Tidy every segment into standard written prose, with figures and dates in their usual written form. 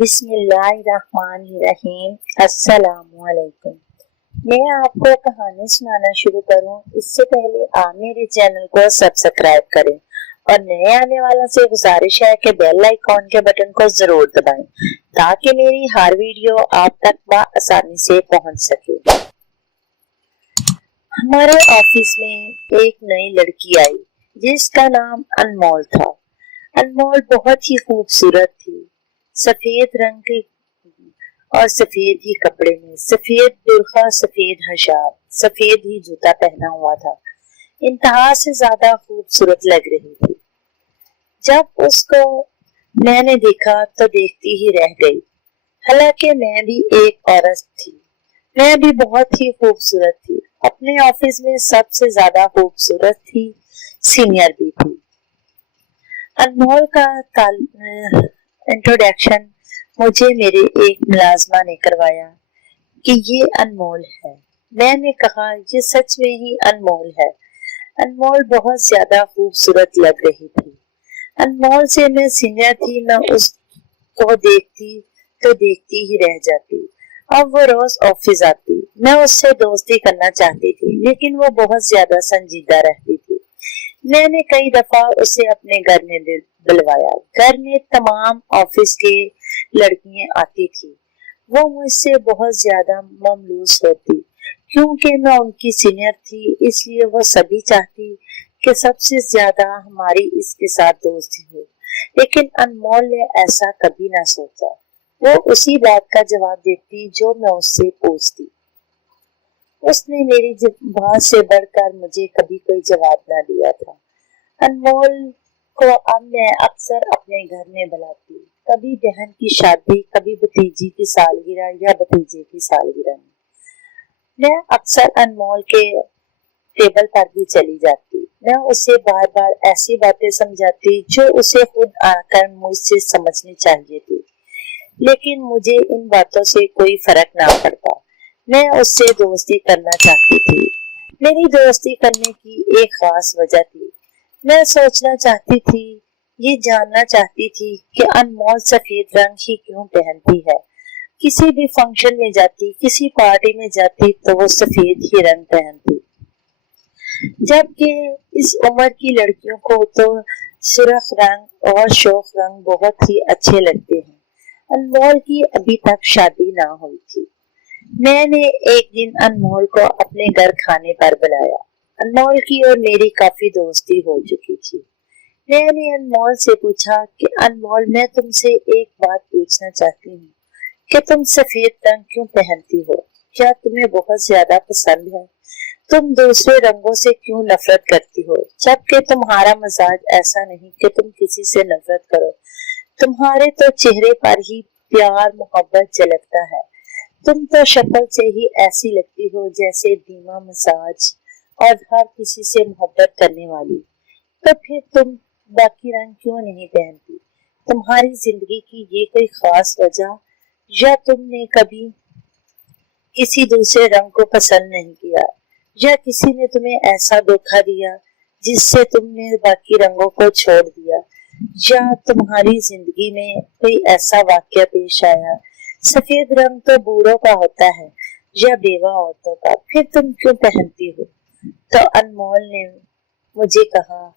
بسم اللہ الرحمن الرحیم۔ السلام علیکم۔ میں آپ کو کہانی سنانا شروع کروں اس سے پہلے آپ میرے چینل کو سبسکرائب کریں اور نئے آنے والا سے گزارش ہے کہ بیل آئیکن کے بٹن کو ضرور دبائیں تاکہ میری ہر ویڈیو آپ تک بآسانی سے پہنچ سکے۔ ہمارے آفس میں ایک نئی لڑکی آئی جس کا نام انمول تھا۔ انمول بہت ہی خوبصورت تھی، سفید رنگ کے اور سفید ہی کپڑے میں، سفید برقع، سفید حجاب، سفید ہی جوتا پہنا ہوا تھا۔ انتہا سے زیادہ خوبصورت لگ رہی تھی۔ جب اس کو میں نے دیکھا تو دیکھتی ہی رہ گئی، حالانکہ میں بھی ایک عورت تھی، میں بھی بہت ہی خوبصورت تھی، اپنے آفس میں سب سے زیادہ خوبصورت تھی، سینئر بھی تھی۔ انمول کا انٹروڈکشن مجھے میرے ایک ملازمہ نے کروایا کہ یہ انمول ہے۔ میں نے کہا یہ سچ میں ہی انمول ہے۔ انمول بہت زیادہ خوبصورت لگ رہی تھی۔ انمول سے میں سینئر تھی، میں اس کو دیکھتی تو دیکھتی ہی رہ جاتی۔ اب وہ روز آفس آتی، میں اس سے دوستی کرنا چاہتی تھی لیکن وہ بہت زیادہ سنجیدہ رہتی تھی۔ میں نے کئی دفعہ اسے اپنے گھر میں بلوایا۔ گھر میں تمام آفس کے لڑکیاں آتی تھی، وہ مجھ سے بہت زیادہ مملوس ہوتی کیونکہ میں ان کی سینئر تھی، اس لیے وہ سبھی چاہتی کہ سب سے زیادہ ہماری اس کے ساتھ دوستی ہو، لیکن انمول نے ایسا کبھی نہ سوچا۔ وہ اسی بات کا جواب دیتی جو میں اس سے پوچھتی۔ اس نے میری بات سے بڑھ کر مجھے کبھی کوئی جواب نہ دیا تھا۔ انمول کو اب میں اکثر اپنے گھر میں بلاتی، کبھی بہن کی شادی، کبھی بھتیجی کی سالگرہ یا بھتیجے کی سالگرہ میں اکثر انمول کے ٹیبل پر بھی چلی جاتی۔ میں اسے بار بار ایسی باتیں سمجھاتی جو اسے خود آ کر مجھ سے سمجھنی چاہیے تھی، لیکن مجھے ان باتوں سے کوئی فرق نہ پڑتا۔ میں اس سے دوستی کرنا چاہتی تھی۔ میری دوستی کرنے کی ایک خاص وجہ تھی۔ میں سوچنا چاہتی تھی، یہ جاننا چاہتی تھی کہ انمول سفید رنگ ہی کیوں پہنتی ہے۔ کسی بھی فنکشن میں جاتی، کسی پارٹی میں جاتی تو وہ سفید ہی رنگ پہنتی، جبکہ اس عمر کی لڑکیوں کو تو سرخ رنگ اور شوخ رنگ بہت ہی اچھے لگتے ہیں۔ انمول کی ابھی تک شادی نہ ہوئی تھی۔ میں نے ایک دن انمول کو اپنے گھر کھانے پر بلایا۔ انمول کی اور میری کافی دوستی ہو چکی تھی۔ میں نے انمول سے پوچھا کہ انمول، میں تم سے ایک بات پوچھنا چاہتی ہوں کہ تم سفید رنگ کیوں پہنتی ہو؟ کیا تمہیں بہت زیادہ پسند ہے؟ تم دوسرے رنگوں سے کیوں نفرت کرتی ہو؟ جبکہ تمہارا مزاج ایسا نہیں کہ تم کسی سے نفرت کرو، تمہارے تو چہرے پر ہی پیار محبت جھلکتا ہے۔ تم تو شکل سے ہی ایسی لگتی ہو جیسے دھیما مزاج اور ہر کسی سے محبت کرنے والی، تو پھر تم باقی رنگ کیوں نہیں پہنتی؟ تمہاری زندگی کی یہ کوئی خاص وجہ، یا تم نے کبھی کسی دوسرے رنگ کو پسند نہیں کیا، یا کسی نے تمہیں ایسا دھوکا دیا جس سے تم نے باقی رنگوں کو چھوڑ دیا، یا تمہاری زندگی میں کوئی ایسا واقعہ پیش آیا؟ سفید رنگ تو بوڑھوں کا ہوتا ہے یا بیوہ عورتوں کا، پھر تم کیوں پہنتی ہو؟ تو انمول نے مجھے کہا،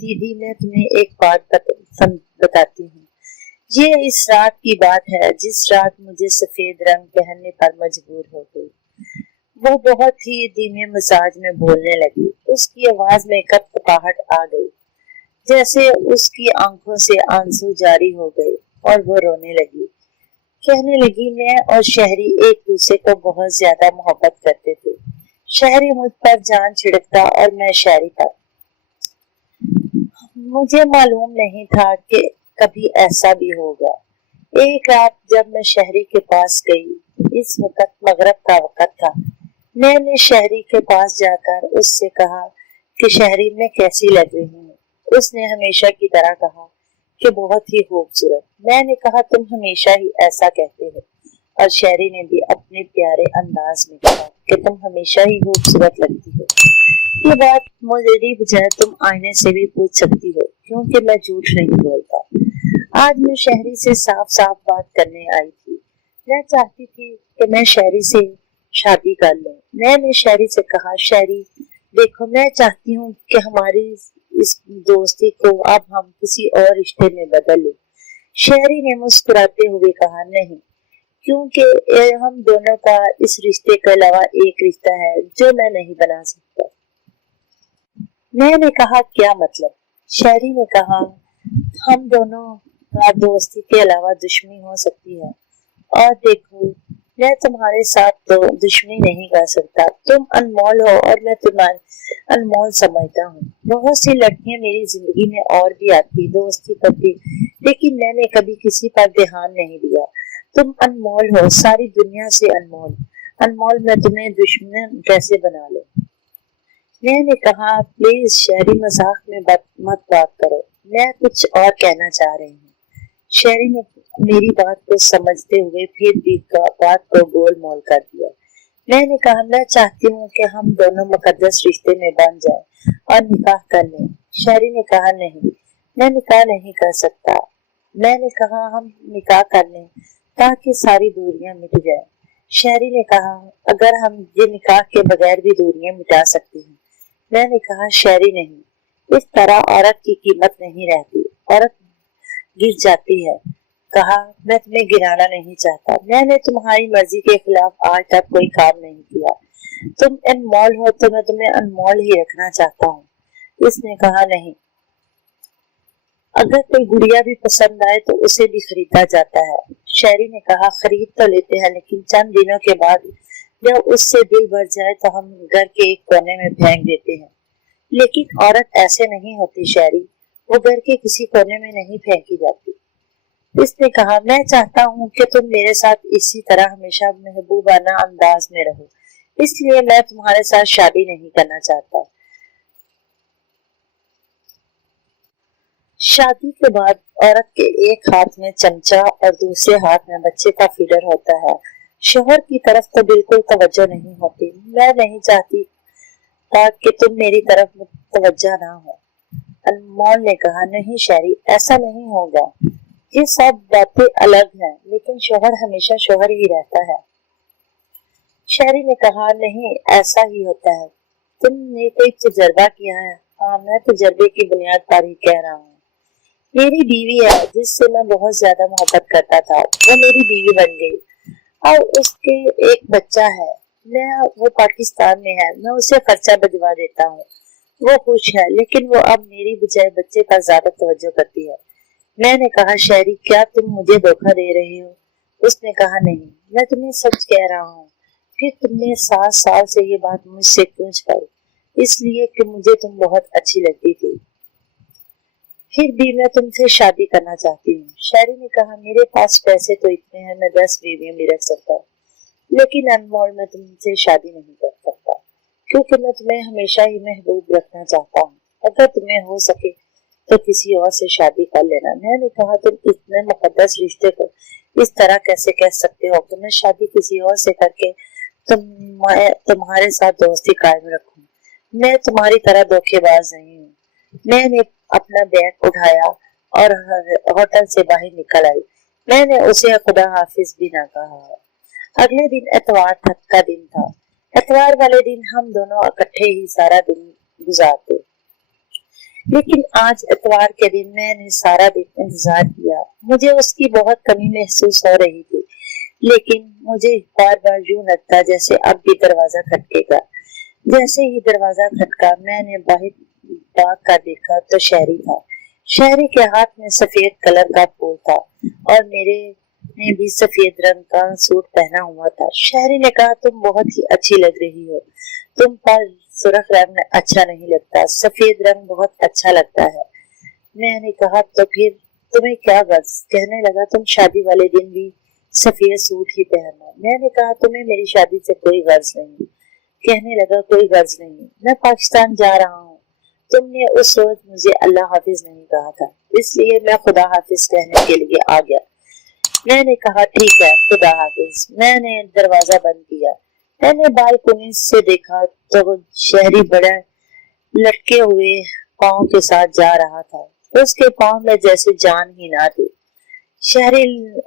دیدی میں تمہیں ایک بات بتاتی ہوں، یہ اس رات کی بات ہے جس رات مجھے سفید رنگ پہننے پر مجبور ہو گئی۔ وہ بہت ہی دھیمے مزاج میں بولنے لگی، اس کی آواز میں کپکپاہٹ آ گئی، جیسے اس کی آنکھوں سے آنسو جاری ہو گئے اور وہ رونے لگی۔ کہنے لگی، میں اور شہری ایک دوسرے کو بہت زیادہ محبت کرتے تھے، شہری مجھ پر جان چھڑکتا اور میں شہری پر۔ مجھے معلوم نہیں تھا کہ کبھی ایسا بھی ہوگا۔ ایک رات جب میں شہری کے پاس گئی، اس وقت مغرب کا وقت تھا، میں نے شہری کے پاس جا کر اس سے کہا کہ شہری میں کیسی لگ رہی ہوں؟ اس نے ہمیشہ کی طرح کہا کہ بہت ہی خوبصورت۔ میں نے کہا، تم ہمیشہ ہی ایسا کہتے ہو، اور شہری نے بھی اپنے پیارے انداز میں کہا کہ تم ہمیشہ ہی خوبصورت لگتی ہو۔ یہ بات میری بجائے تم آئینے سے بھی پوچھ سکتی ہو کیونکہ میں جھوٹ نہیں بولتا۔ آج میں شہری سے صاف صاف بات کرنے آئی تھی۔ میں چاہتی تھی کہ میں شہری سے شادی کر لوں۔ میں نے شہری سے کہا، شہری دیکھو، میں چاہتی ہوں کہ ہماری اس دوستی کو اب ہم کسی اور رشتے میں بدل لیں۔ شہری نے مسکراتے ہوئے کہا، نہیں، کیونکہ ہم دونوں کا اس رشتے کے علاوہ ایک رشتہ ہے جو میں نہیں بنا سکتا۔ میں نے کہا، کیا مطلب؟ شہری نے کہا، ہم دونوں کا دوستی کے علاوہ دشمنی ہو سکتی ہے، اور دیکھو، میں تمہارے ساتھ تو دشمنی نہیں کر سکتا۔ تم انمول ہو اور میں تمہیں انمول سمجھتا ہوں۔ بہت سی لڑکیاں میری زندگی میں اور بھی آتی، دوستی کرتی، لیکن میں نے کبھی کسی پر دھیان نہیں دیا۔ تم انمول ہو، ساری دنیا سے انمول۔ انمول میں تمہیں دشمن کیسے بنا لوں؟ میں نے کہا، پلیز شہری، مذاق میں مت بات کرو، میں کچھ اور کہنا چاہ رہی ہوں۔ شہری نے میری بات کو سمجھتے ہوئے پھر بھی بات کو گول مول کر دیا۔ میں نے کہا، میں چاہتی ہوں کہ ہم دونوں مقدس رشتے میں بن جائیں اور نکاح کر لیں۔ شہری نے کہا، نہیں، میں نکاح نہیں کر سکتا۔ میں نے کہا، ہم نکاح کر لیں تاکہ ساری دوریاں مٹ جائیں۔ شہری نے کہا، اگر ہم یہ نکاح کے بغیر بھی دوریاں مٹا سکتے ہیں۔ میں نے کہا، شہری نہیں، اس طرح عورت کی قیمت نہیں رہتی، عورت گر جاتی ہے۔ کہا، میں تمہیں گرانا نہیں چاہتا، میں نے تمہاری مرضی کے خلاف آج تک کوئی کام نہیں کیا۔ تم انمول ہو تو میں تمہیں انمول ہی رکھنا چاہتا ہوں۔ اس نے کہا، نہیں، اگر کوئی گڑیا بھی پسند آئے تو اسے بھی خریدا جاتا ہے۔ شہری نے کہا، خرید تو لیتے ہیں، لیکن چند دنوں کے بعد جب اس سے دل بھر جائے تو ہم گھر کے ایک کونے میں پھینک دیتے ہیں۔ لیکن عورت ایسے نہیں ہوتی شہری، وہ گھر کے کسی کونے میں نہیں پھینکی جاتی۔ اس نے کہا، میں چاہتا ہوں کہ تم میرے ساتھ اسی طرح ہمیشہ محبوبانہ انداز میں رہو، اس لیے میں تمہارے ساتھ شادی نہیں کرنا چاہتا۔ شادی کے بعد عورت کے ایک ہاتھ میں چمچہ اور دوسرے ہاتھ میں بچے کا فیڈر ہوتا ہے۔ شوہر کی طرف تو بالکل توجہ نہیں ہوتی۔ میں نہیں چاہتی کہ تم میری طرف متوجہ نہ ہو۔ انمول نے کہا، نہیں شہری، ایسا نہیں ہوگا۔ یہ سب باتیں الگ ہیں، لیکن شوہر ہمیشہ شوہر ہی رہتا ہے۔ شہری نے کہا، نہیں، ایسا ہی ہوتا ہے۔ تم نے کوئی تجربہ کیا ہے؟ ہاں، میں تجربے کی بنیاد پر ہی کہہ رہا ہوں۔ میری بیوی ہے جس سے میں بہت زیادہ محبت کرتا تھا، وہ میری بیوی بن گئی اور اس کے ایک بچہ ہے۔ وہ پاکستان میں ہے، میں اسے خرچہ بھجوا دیتا ہوں، وہ خوش ہے، لیکن وہ اب میری بجائے بچے پر زیادہ توجہ کرتی ہے۔ میں نے کہا، شہری، کیا تم مجھے دھوکہ دے رہی ہو؟ اس نے کہا، نہیں، میں تمہیں سچ کہہ رہا ہوں۔ پھر تم نے 7 سال سے یہ بات مجھ سے کیوں چھپائی؟ اس لیے کہ مجھے تم بہت اچھی لگتی تھی، پھر بھی میں تم سے شادی کرنا چاہتی ہوں۔ شہری نے کہا، میرے پاس پیسے تو اتنے ہیں، میں 10 بیویاں بھی رکھ سکتا ہوں، لیکن انمول میں تم سے شادی نہیں کر سکتا، کیونکہ میں تمہیں ہمیشہ ہی محبوب رکھنا چاہتا ہوں۔ اگر تمہیں ہو سکے تو کسی اور سے شادی کر لینا۔ میں نے کہا، تم اتنے مقدس رشتے کو اس طرح کیسے کہہ سکتے ہو کہ میں شادی کسی اور سے کر کے تمہارے ساتھ دوستی قائم رکھوں؟ میں تمہاری طرح دھوکے باز نہیں ہوں۔ میں نے اپنا بیگ اٹھایا اور ہوٹل سے باہر نکل آئی۔ میں نے اسے خدا حافظ بھی نہ کہا۔ اگلے دن اتوار کا دن تھا۔ اتوار والے دن ہم دونوں اکٹھے ہی سارا دن گزارتے، لیکن آج اتوار کے دن میں نے سارا دن انتظار کیا۔ مجھے اس کی بہت کمی محسوس ہو رہی تھی، لیکن مجھے بار بار یوں لگتا جیسے اب بھی دروازہ کھٹکے گا۔ جیسے ہی دروازہ کھٹکا، میں نے باہر بھاگ کر دیکھا تو شہری تھا۔ شہری کے ہاتھ میں سفید کلر کا پھول تھا اور میرے نے بھی سفید رنگ کا سوٹ پہنا ہوا تھا۔ شہری نے کہا، تم بہت ہی اچھی لگ رہی ہو، تم پر سرخ رنگ اچھا نہیں لگتا، سفید رنگ بہت اچھا لگتا ہے۔ میں نے کہا، تو پھر تمہیں کیا غرض؟ کہنے لگا، تم شادی والے دن بھی سفید سوٹ ہی پہننا۔ میں نے کہا، تمہیں میری شادی سے کوئی غرض نہیں؟ کہنے لگا، کوئی غرض نہیں، میں پاکستان جا رہا ہوں۔ تم نے اس روز مجھے اللہ حافظ نہیں کہا تھا، اس لیے میں خدا حافظ کہنے کے لیے آ گیا۔ میں نے کہا، ٹھیک ہے، خدا حافظ۔ میں نے دروازہ بند کیا۔ میں نے بالکنی سے دیکھا تو شہری بڑا لٹکے ہوئے پاؤں کے ساتھ جا رہا تھا۔ اس کے پاؤں میں جیسے جان ہی نہ تھی۔ شہری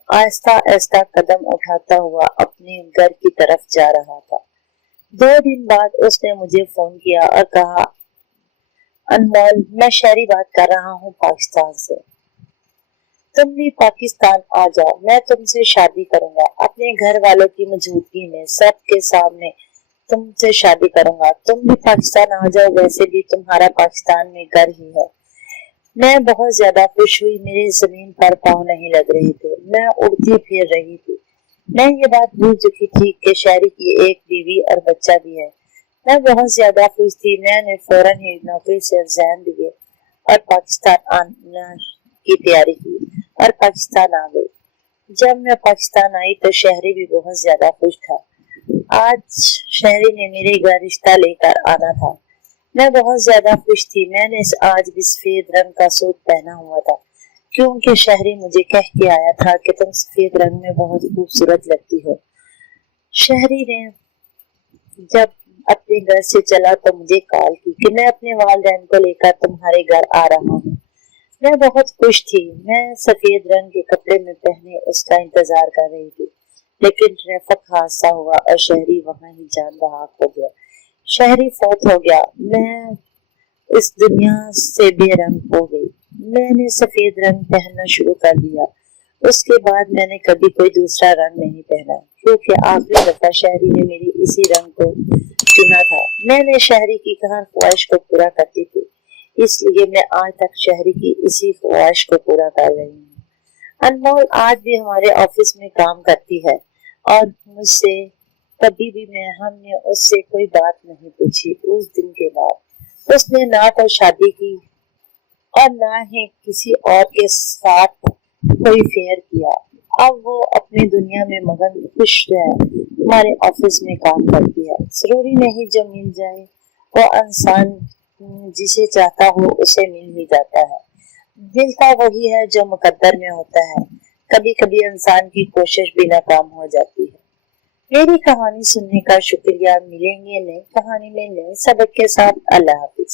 آہستہ آہستہ قدم اٹھاتا ہوا اپنے گھر کی طرف جا رہا تھا۔ 2 دن بعد اس نے مجھے فون کیا اور کہا، انمول، میں شہری بات کر رہا ہوں پاکستان سے، تم بھی پاکستان آ جاؤ، میں تم سے شادی کروں گا، اپنے گھر والوں کی موجودگی میں سب کے سامنے تم سے شادی کروں گا، تم بھی پاکستان آ جاؤ، ویسے بھی تمہارا پاکستان میں گھر ہی ہے۔ میں بہت زیادہ خوش ہوئی، میری زمین پر پاؤں نہیں لگ رہے تھے، میں اڑتی پھر رہی تھی۔ میں یہ بات بھول چکی تھی کہ شہری کی ایک بیوی اور بچہ بھی ہے۔ میں بہت زیادہ خوش تھی، میں نے فوراً ہی نوکری سے ریزائن دیے اور پاکستان آنے کی تیاری کی اور پاکستان آ گئی۔ جب میں پاکستان آئی تو شہری بھی بہت زیادہ خوش تھا۔ آج شہری نے میرے گھر رشتہ لے کر آنا تھا۔ میں بہت زیادہ خوش تھی، میں نے آج بھی سفید رنگ کا سوٹ پہنا ہوا تھا کیونکہ شہری مجھے کہہ کے آیا تھا کہ تم سفید رنگ میں بہت خوبصورت لگتی ہو۔ شہری نے جب اپنے گھر سے چلا تو مجھے کال کی کہ میں اپنے والدین کو لے کر تمہارے گھر آ رہا ہوں۔ میں بہت خوش تھی، میں سفید رنگ کے کپڑے میں پہنے اس کا انتظار کر رہی تھی، لیکن ٹریفک حادثہ ہوا اور شہری وہاں ہی جان بحق ہو گیا۔ شہری فوت ہو گیا، میں اس دنیا سے بے رنگ ہو گئی۔ میں نے سفید رنگ پہننا شروع کر دیا، اس کے بعد میں نے کبھی کوئی دوسرا رنگ نہیں پہنا کیونکہ آخری دفعہ شہری نے میری اسی رنگ کو چنا تھا۔ میں نے شہری کی ہر خواہش کو پورا کرتی تھی، اس لیے میں آج تک شہری کی اسی خواہش کو پورا کر رہی ہوں۔ انمول آج بھی ہمارے آفس میں کام کرتی ہے اور مجھ سے کبھی بھی ہم نے اس سے کوئی بات نہیں پوچھی۔ اس دن کے بعد اس نے نہ تو شادی کی اور نہ ہی کسی اور کے ساتھ کوئی فیئر کیا۔ اب وہ اپنی دنیا میں مگن خوش ہے، ہمارے آفس میں کام کرتی ہے۔ ضروری نہیں جو مل جائے وہ انسان جسے چاہتا ہو اسے مل ہی جاتا ہے، ملتا وہی ہے جو مقدر میں ہوتا ہے۔ کبھی کبھی انسان کی کوشش بھی ناکام ہو جاتی ہے۔ میری کہانی سننے کا شکریہ، ملیں گے نئی کہانی میں نئے سبق کے ساتھ۔ اللہ حافظ۔